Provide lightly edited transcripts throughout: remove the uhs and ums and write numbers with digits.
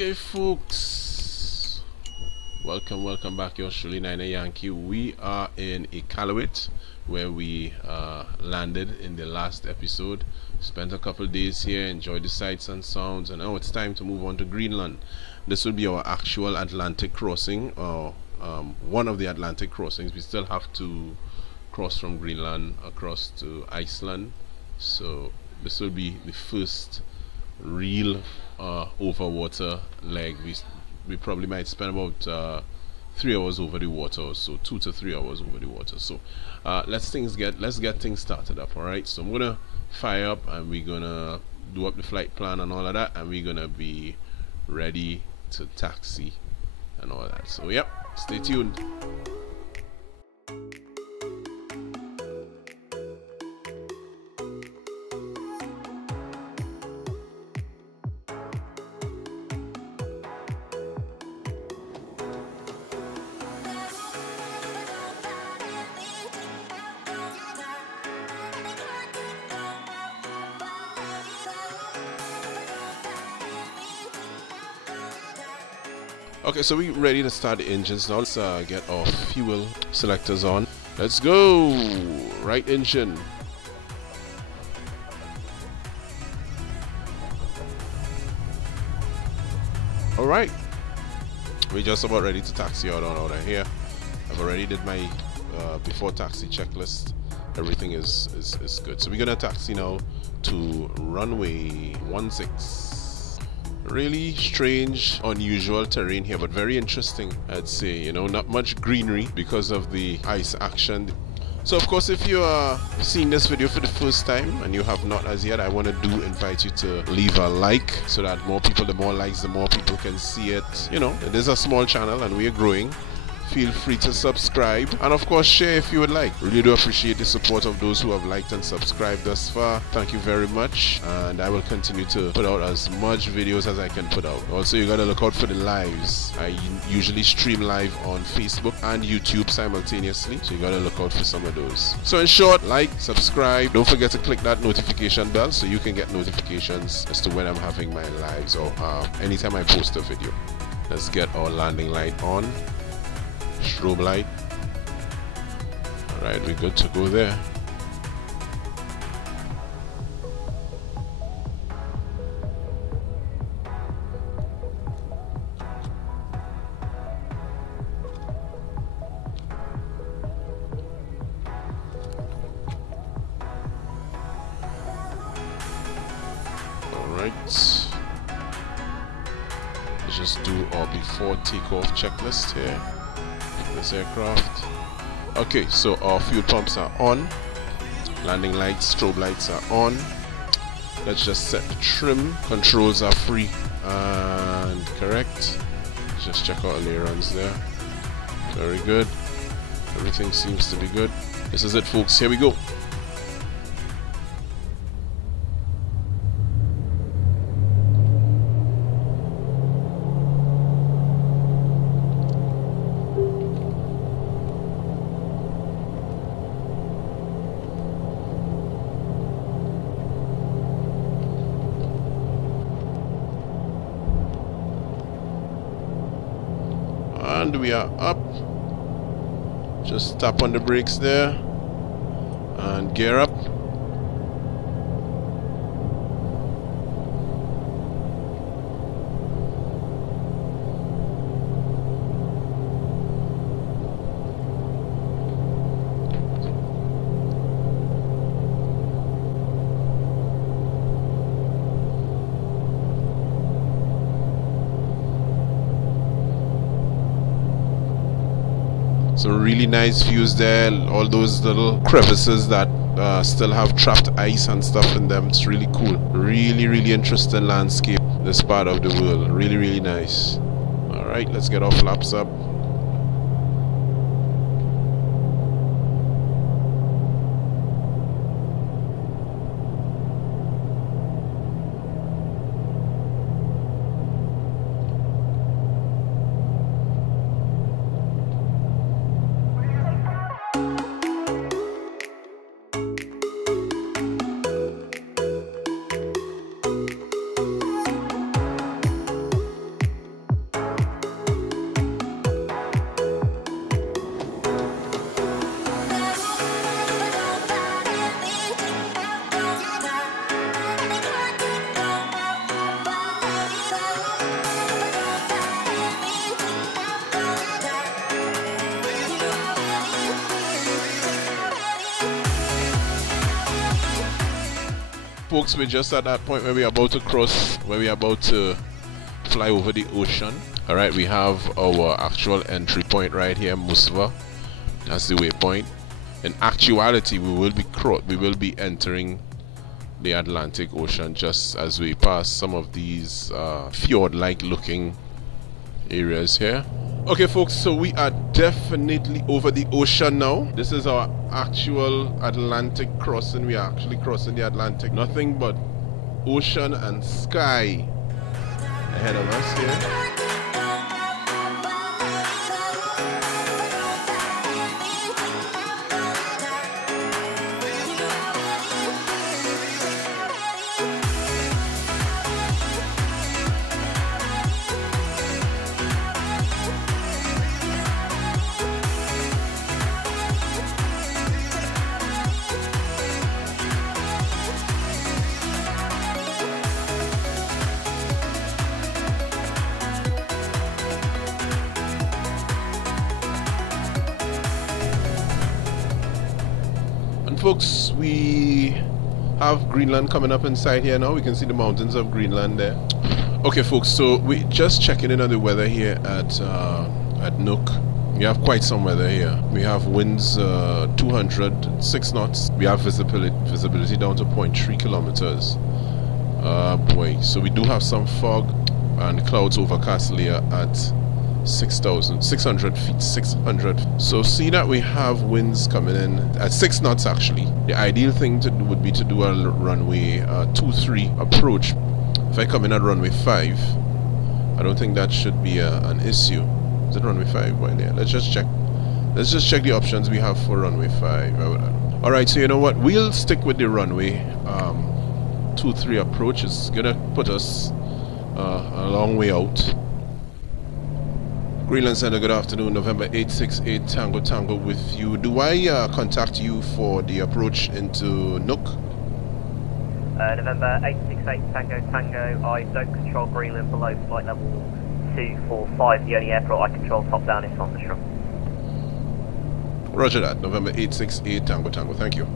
Okay, folks, welcome back. Yours truly, Niner Yankee. We are in Iqaluit, where we landed in the last episode. Spent a couple days here, enjoyed the sights and sounds, and now it's time to move on to Greenland. This will be our actual Atlantic crossing, or one of the Atlantic crossings. We still have to cross from Greenland across to Iceland, so this will be the first real over water leg. We probably might spend about 3 hours over the water, or so 2 to 3 hours over the water. So let's get things started up. All right, so I'm gonna fire up and we're gonna do up the flight plan and all of that, and we're gonna be ready to taxi and all that. So yep, stay tuned. Okay, so we're ready to start the engines now. Let's get our fuel selectors on. Let's go! Right engine. Alright. We're just about ready to taxi out of here. I've already did my before taxi checklist. Everything is good. So we're gonna taxi now to runway 16. Really strange, unusual terrain here, but very interesting, I'd say. You know, not much greenery because of the ice action. So of course, if you are seeing this video for the first time and you have not as yet, I want to invite you to leave a like, so that more people, the more likes, the more people can see it. You know, it is a small channel and we are growing. Feel free to subscribe, and of course share if you would like. Really do appreciate the support of those who have liked and subscribed thus far. Thank you very much, and I will continue to put out as much videos as I can put out. Also, you gotta look out for the lives. I usually stream live on Facebook and YouTube simultaneously, so you gotta look out for some of those. So in short, like, subscribe, don't forget to click that notification bell so you can get notifications as to when I'm having my lives or anytime I post a video. Let's get our landing light on. Strobe light. Alright, we're good to go there. Alright. Let's just do our before takeoff checklist here. This aircraft. Okay, so our fuel pumps are on, landing lights, strobe lights are on. Let's just set the trim. Controls are free and correct. Let's just check out the ailerons there. Very good. Everything seems to be good. This is it, folks. Here we go. And we are up. Just tap on the brakes there and gear up. Some really nice views there, all those little crevices that still have trapped ice and stuff in them. It's really cool. Really interesting landscape, this part of the world. Really nice. Alright, let's get our flaps up. folks, we're just at that point where we're about to cross, where we're about to fly over the ocean. Alright, we have our actual entry point right here, Musva. That's the waypoint. In actuality, we will be entering the Atlantic Ocean just as we pass some of these fjord-like looking areas here. Okay folks, so we are definitely over the ocean now. This is our actual Atlantic crossing. We are actually crossing the Atlantic. Nothing but ocean and sky ahead of us here. Folks, we have Greenland coming up inside here now. We can see the mountains of Greenland there. Okay folks, so we just checking in on the weather here at Nook. We have quite some weather here. We have winds 206 knots. We have visibility down to 0.3 kilometers. Boy, so we do have some fog and clouds overcast layer at 6,600 feet, 600. So see that we have winds coming in at 6 knots actually. The ideal thing to do would be to do a runway 23 approach. If I come in at runway 5, I don't think that should be an issue. Is it runway 5? Well, yeah, let's just check. Let's just check the options we have for runway 5. Alright, so you know what? We'll stick with the runway 23 approach. It's gonna put us a long way out. Greenland Center, good afternoon. November 868 Tango Tango with you. Do I contact you for the approach into Nook? November 868 Tango Tango. I don't control Greenland below flight level 245. The only airport I control top down is Sonderstrom. Roger that. November 868 Tango Tango. Thank you.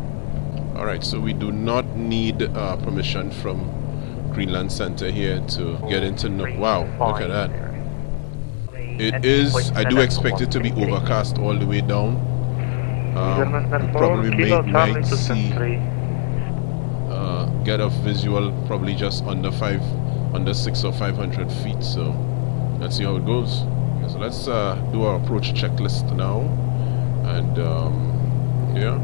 Alright, so we do not need permission from Greenland Center here to get into Nook. Wow, look at that. It is, I do expect it to be overcast all the way down. Probably might see, get a visual probably just under 6 or 500 feet. So let's see how it goes. Okay, so let's do our approach checklist now. And yeah.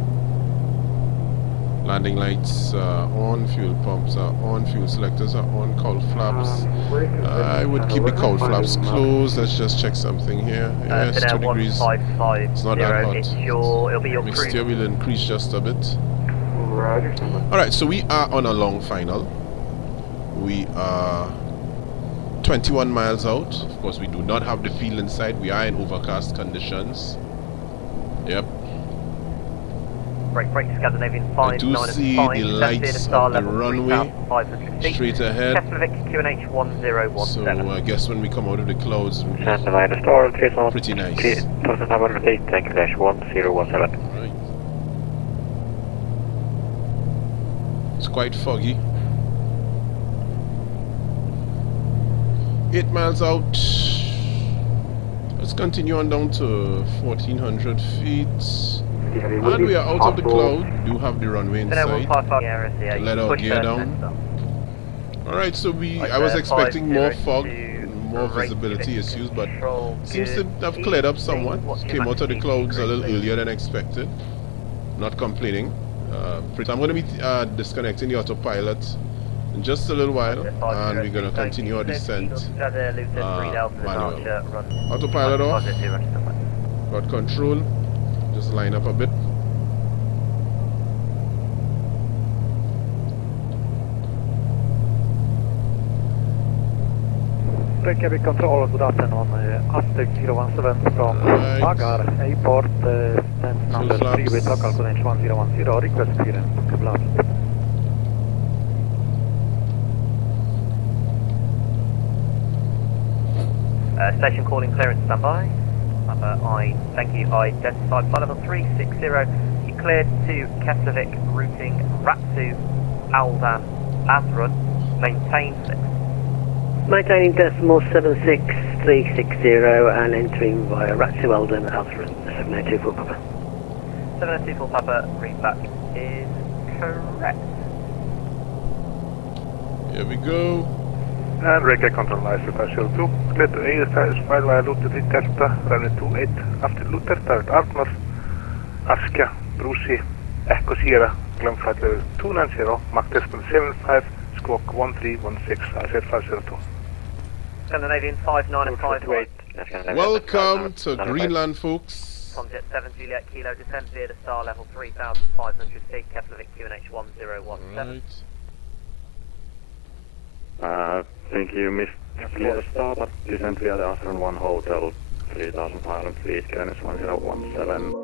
Landing lights on, fuel pumps are on, fuel selectors are on, cowl flaps. I would keep the cowl flaps closed. Let's just check something here. Yes, 2 degrees. It's not that hot. Mixed here will increase just a bit. Alright, so we are on a long final. We are 21 miles out. Of course, we do not have the field inside. We are in overcast conditions. Yep. Break Scandinavian 5, I do see the lights of the runway straight ahead. So I guess when we come out of the clouds, it will be pretty nice. Right. It's quite foggy. 8 miles out. Let's continue on down to 1400 feet. And we are out of the cloud. We do have the runway inside. Let our gear down. Alright, so I was expecting more fog, more visibility issues, but seems to have cleared up somewhat. Came out of the clouds a little earlier than expected. Not complaining. I'm going to be disconnecting the autopilot in just a little while, and we're going to continue our descent manual. Autopilot off. Got control. Just line up a bit. Reykjavik Control, good afternoon. Aztec 017 from Bagar Airport, stands number 3 with local connect 1010, request clearance, blast. Station calling clearance, standby. Thank you. Identified flight level 360. You cleared to Keflavik, routing Ratsu, Aldan, Atherton, maintain 6. Maintaining decimal 76360 and entering via Ratchet Weldon, Atherton, 7024 Papa. 7024 Papa, readback is correct. Here we go. And Reiki control nice with 02. Clear to A satisfied via Luther Delta, runway 28. After Luther, direct Arnor, Askja, Brucey, Echo Sierra, climb flight level 290, Mach decimal 75, squawk 1316, IZ 502. Scandinavian 5958. Welcome to Greenland, folks. Conjet 7 Juliet Kilo, descend via the star level 3,500 feet, Kepler Vic QNH 1017. Right. Thank you, Miss Clear Startup, descent via the Asron 1 Hotel, 3,500 feet, QNH 1017.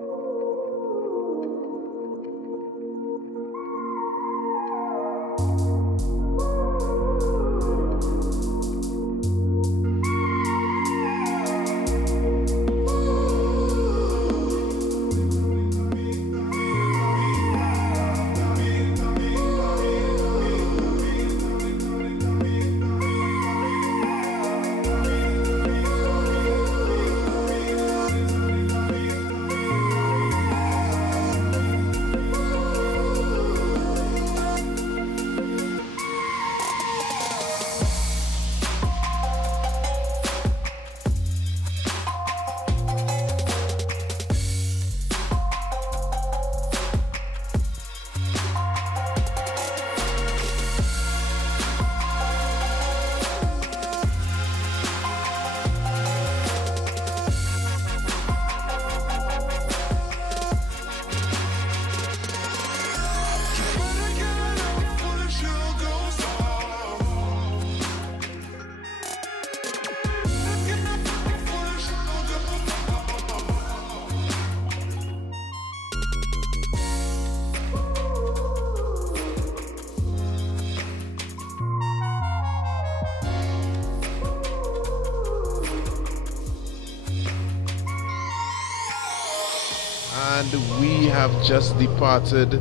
And we have just departed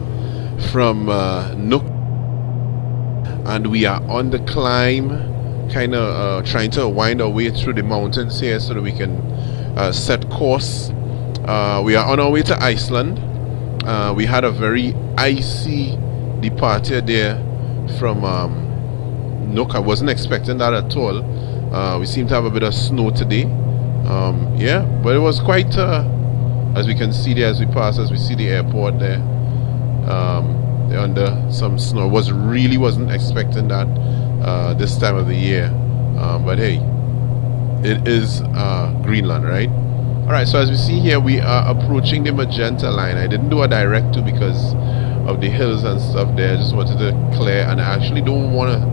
from Nook, and we are on the climb, kind of trying to wind our way through the mountains here so that we can set course. We are on our way to Iceland. We had a very icy departure there from Nook. I wasn't expecting that at all. We seem to have a bit of snow today. Yeah, but it was quite as we can see there as we pass, as we see the airport there, they're under some snow. Wasn't expecting that this time of the year, but hey, it is Greenland, right? Alright, so as we see here, we are approaching the magenta line. I didn't do a direct to because of the hills and stuff there. I just wanted to clear, and I actually don't want to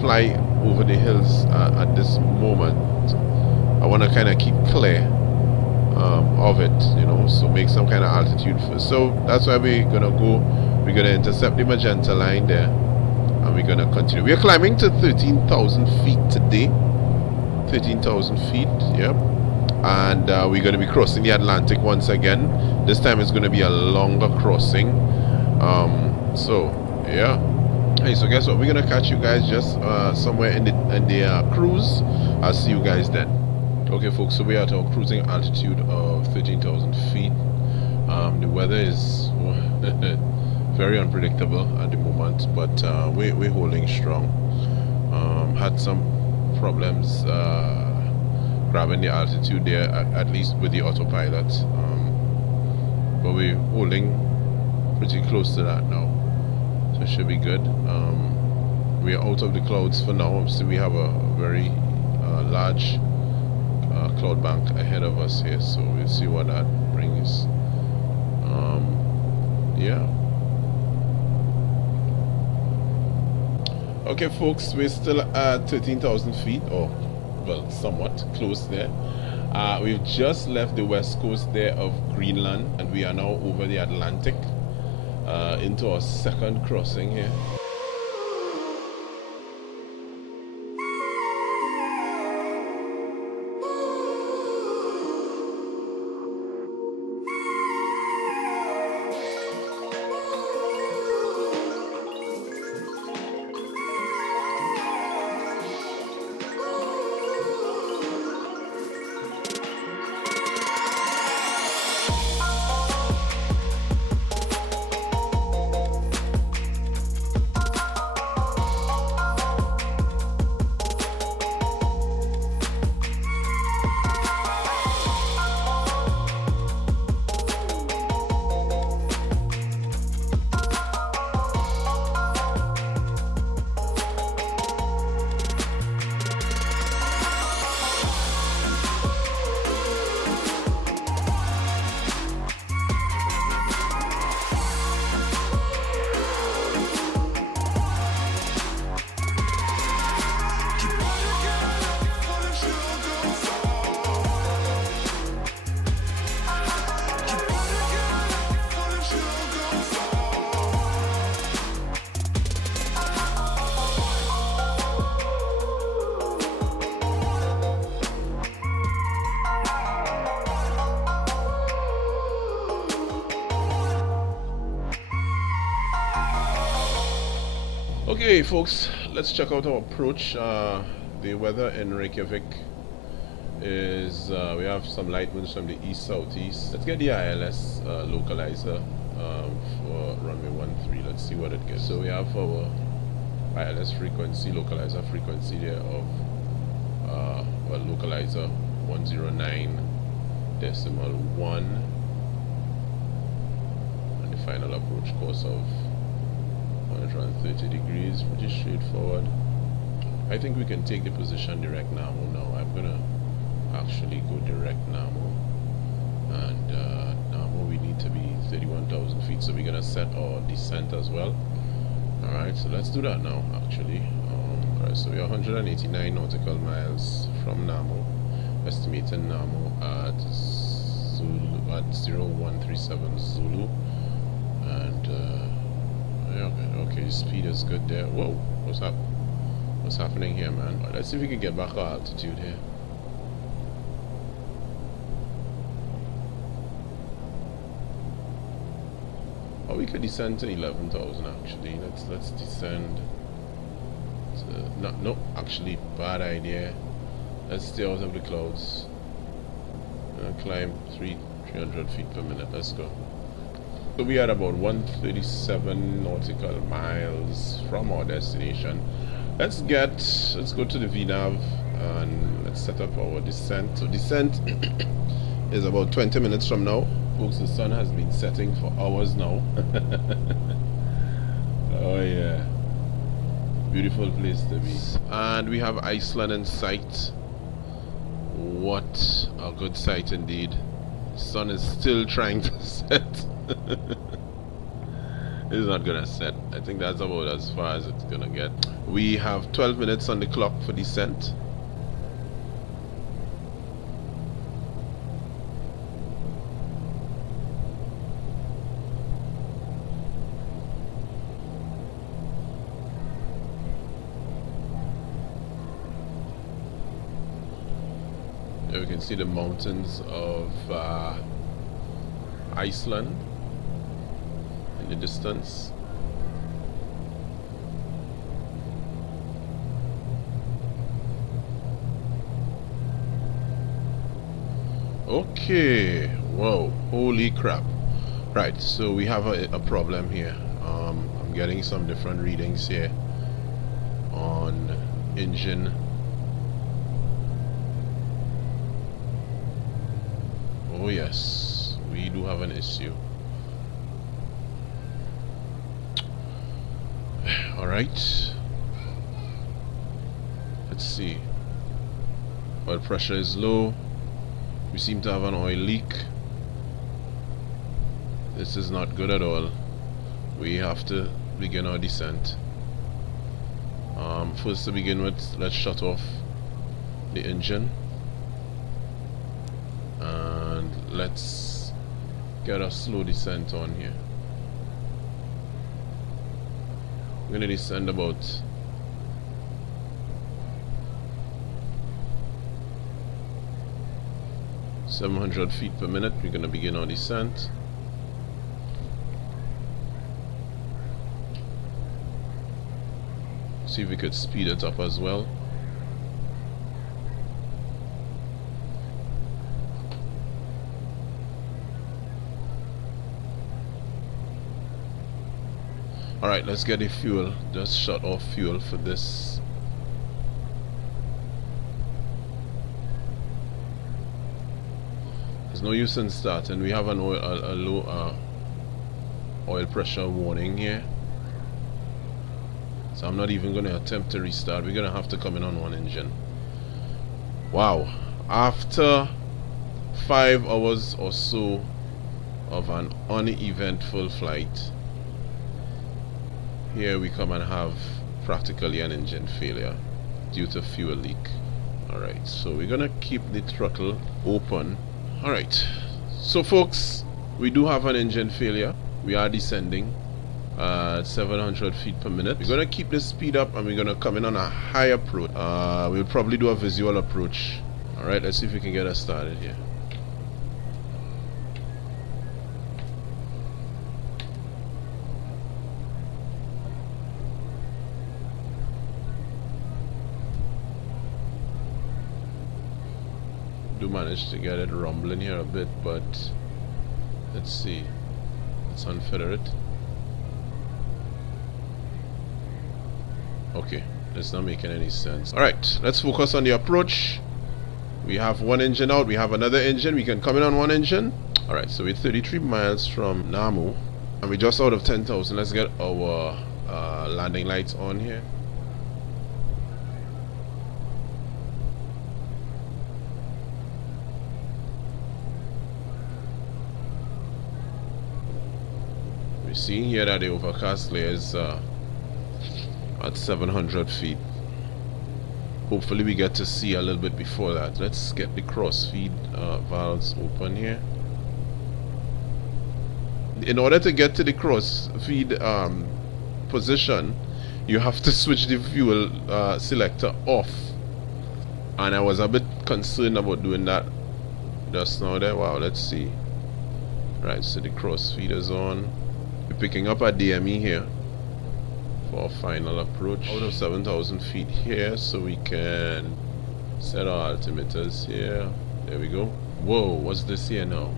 fly over the hills at this moment. I want to kind of keep clear of it, you know, so make some kind of altitude first. So that's why we're gonna go. We're gonna intercept the magenta line there, and we're gonna continue. We're climbing to 13,000 feet today. 13,000 feet, yep. And we're gonna be crossing the Atlantic once again. This time it's gonna be a longer crossing. So yeah. Hey, so guess what? We're gonna catch you guys just somewhere in the cruise. I'll see you guys then. Okay folks, so we're at our cruising altitude of 13,000 feet. The weather is very unpredictable at the moment, but we're holding strong. Had some problems grabbing the altitude there, at least with the autopilot, but we're holding pretty close to that now, so it should be good. We are out of the clouds for now, so we have a very large cloud bank ahead of us here, so we'll see what that brings. Yeah. Okay folks, we're still at 13,000 feet, or well, somewhat close there. We've just left the west coast there of Greenland, and we are now over the Atlantic into our second crossing here. Okay, folks, let's check out our approach. The weather in Reykjavik is we have some light winds from the east southeast. Let's get the ILS localizer for runway 13. Let's see what it gets. So we have our ILS frequency, localizer frequency there of well, localizer 109.1, and the final approach course of 130 degrees. Pretty straightforward. I think we can take the position direct Namo now. I'm gonna actually go direct Namo, and Namo we need to be 31,000 feet, so we're gonna set our descent as well. Alright, so let's do that now actually. Alright, so we are 189 nautical miles from Namo, estimating Namo at Zulu at 0137 Zulu, and okay, speed is good there. Whoa, what's happening here, man? Right, let's see if we can get back our altitude here. Oh, we could descend to 11,000 actually. Let's descend to, no, actually bad idea. Let's stay out of the clouds. Climb 300 feet per minute. Let's go. So we are about 137 nautical miles from our destination. Let's go to the VNAV and let's set up our descent. So descent is about 20 minutes from now. Folks, the sun has been setting for hours now. Oh yeah, beautiful place to be. And we have Iceland in sight. What a good sight indeed. The sun is still trying to set. It's not gonna set. I think that's about as far as it's gonna get. We have 12 minutes on the clock for descent. There we can see the mountains of Iceland in the distance. Okay, whoa, holy crap. Right, so we have a problem here. I'm getting some different readings here on engine. Oh yes, we do have an issue. Alright, let's see. Oil pressure is low. We seem to have an oil leak. This is not good at all. We have to begin our descent. First to begin with, let's shut off the engine and let's get a slow descent on here. We're gonna descend about 700 feet per minute. We're gonna begin our descent. See if we could speed it up as well. Alright, let's get the fuel. Just shut off fuel for this. There's no use in starting. We have an low oil pressure warning here. So I'm not even going to attempt to restart. We're going to have to come in on one engine. Wow. After 5 hours or so of an uneventful flight, here we come and have practically an engine failure due to fuel leak. Alright, so we're going to keep the throttle open. Alright, so folks, we do have an engine failure. We are descending 700 feet per minute. We're gonna keep the speed up and we're gonna come in on a high approach. We'll probably do a visual approach. Alright, let's see if we can get us started here. manage to get it rumbling here a bit, but let's see. Let's unfeather it. Okay, that's not making any sense. Alright, let's focus on the approach. We have one engine out, we have another engine, we can come in on one engine. Alright, so we're 33 miles from Namu, and we're just out of 10,000. Let's get our landing lights on here. We're seeing here that the overcast layer is at 700 feet. Hopefully we get to see a little bit before that. Let's get the crossfeed valves open here. In order to get to the crossfeed position, you have to switch the fuel selector off, and I was a bit concerned about doing that just now there. Wow, let's see. Right, so the crossfeed is on. We're picking up a DME here for our final approach. Out of 7,000 feet here, so we can set our altimeters here. There we go. Whoa, what's this here now?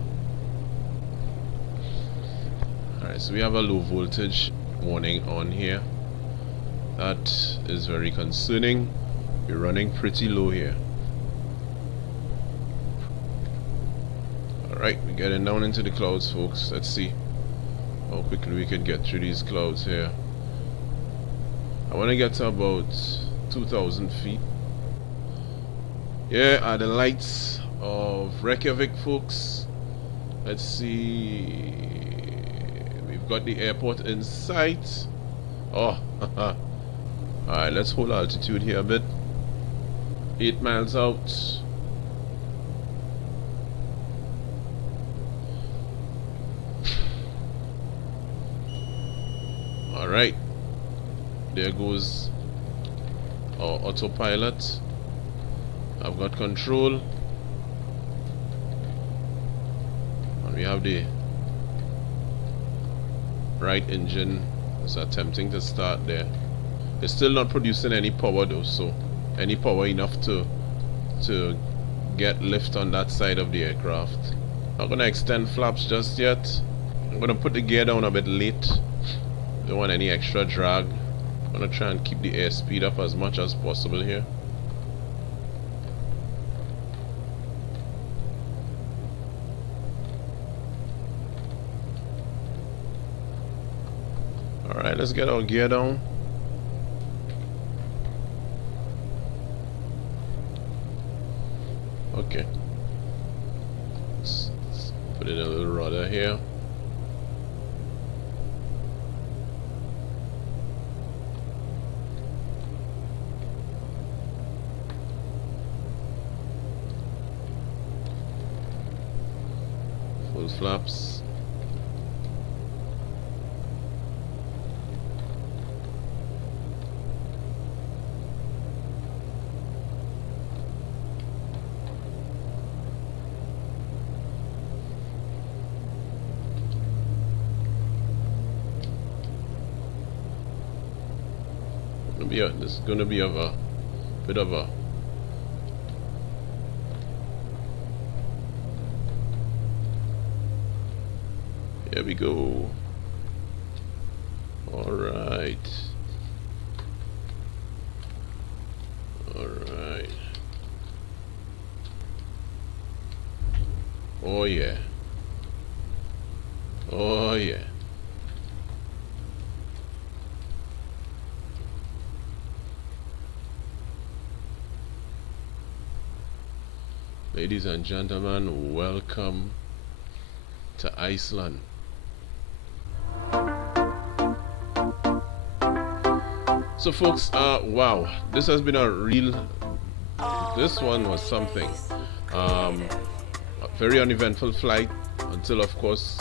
Alright, so we have a low voltage warning on here. That is very concerning. We're running pretty low here. Alright, we're getting down into the clouds, folks. Let's see how quickly we can get through these clouds here. I want to get to about 2,000 feet. Here are the lights of Reykjavik, folks. Let's see. We've got the airport in sight. Oh, alright, let's hold altitude here a bit. 8 miles out. Alright, there goes our autopilot. I've got control, and we have the right engine is attempting to start there. It's still not producing any power though, so any power enough to get lift on that side of the aircraft. Not gonna extend flaps just yet. I'm gonna put the gear down a bit late. Don't want any extra drag. I'm gonna try and keep the airspeed up as much as possible here. Alright, let's get our gear down. Okay. Let's put in a little rudder here. Full flaps. This is going to be of a bit of a here we go. Alright. Alright. Oh yeah. Oh yeah. Ladies and gentlemen, welcome to Iceland. So folks, wow, this has been a real, this one was something. A very uneventful flight until, of course,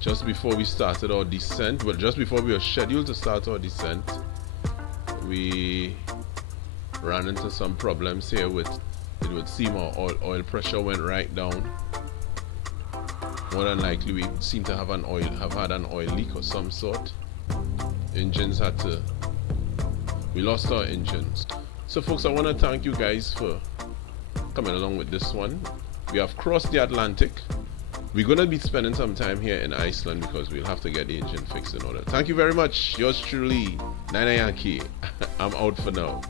just before we started our descent, well, just before we were scheduled to start our descent, we ran into some problems here with, it would seem our oil pressure went right down. More than likely we seem to have had an oil leak of some sort. Engines had to, we lost our engines. So folks, I want to thank you guys for coming along with this one. We have crossed the Atlantic. We're going to be spending some time here in Iceland because we'll have to get the engine fixed in order. Thank you very much. Yours truly, Nana Yankee. I'm out for now.